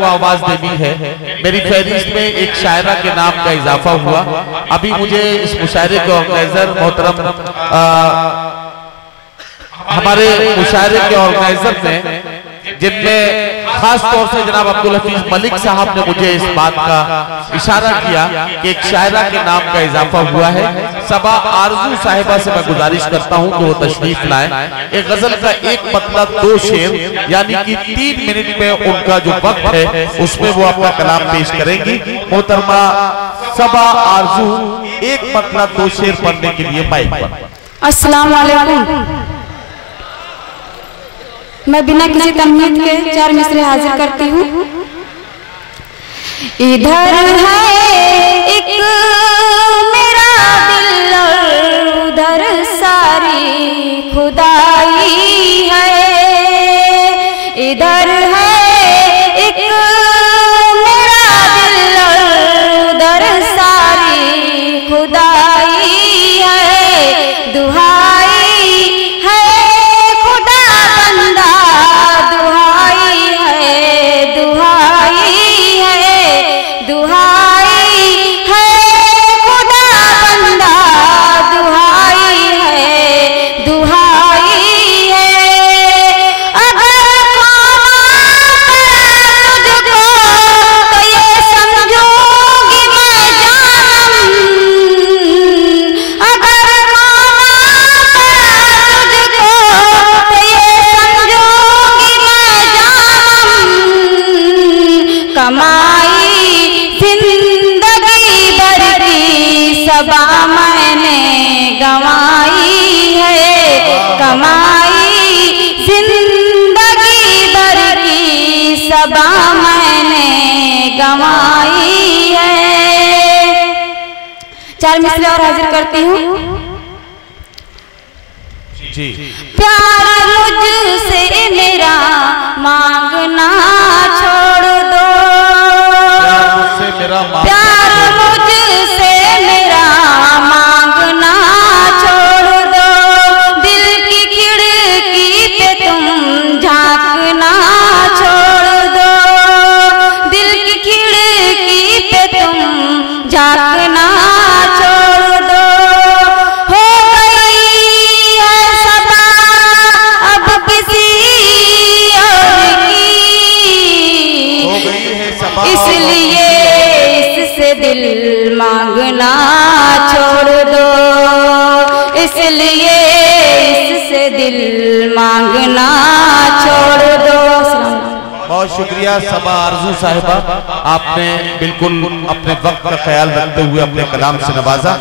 को आवाज देनी है। मेरी फहरिस्त में एक शायरा के नाम का इजाफा हुआ। अभी मुझे इस मुशायरे के ऑर्गेनाइजर मोहतरम हमारे मुशायरे के ऑर्गेनाइजर ने, जिनमें खास तौर से जनाब अब्दुल हफीज मलिक साहब ने मुझे इस बात का इशारा किया कि एक शायरा के नाम का इजाफा हुआ है। सबा आरजू साहिबा से मैं गुजारिश करता हूं कि वो तशरीफ लाएं। एक गजल का एक पतला 2 शेर यानी कि 3 मिनट में उनका जो वक्त है उसमें वो अपना कलाम पेश करेंगी। मोहतरमा सबा आरजू एक पतला 2 शेर पढ़ने के लिए माइक पर। अस्सलाम वालेकुम। मैं बिना किसी तमहीद के 4 मिसरे हाजिर करती हूँ। इधर है एक मेरा दिल और उधर सारी खुदाई है। इधर है एक मेरा दिल और उधर सारी खुदाई है। दुहाई है खुदा बंदा, दुहाई है, दुहाई है, दुहाई है खुदा बंदा, दुहाई है, दुहाई है। अगर तुझको तो ये समझूंगी मैं जानम, अगर तुझको तो ये समझूंगी मैं जानम। कमाई जिंदगी भर की सबा मैंने गंवाई है। कमाई जिंदगी भर की सबा मैंने गंवाई है। 4 मिसरे और हाजिर करती हूँ। जी प्यार मुझसे मेरा मांगना छोड़ दो, प्यार मुझसे मेरा मांगना छोड़ दो। दिल की खिड़की पे तुम झांकना छोड़ दो, दिल की खिड़की पे तुम झांकना छोड़ दो। हो गई है सबा अब किसी और की, इसलिए इससे दिल मांगना छोड़ दो, इसलिए इससे दिल मांगना छोड़ दो। बहुत शुक्रिया सबा आरजू साहिबा, आपने बिल्कुल अपने वक्त का ख्याल रखते हुए अपने कलाम से नवाजा।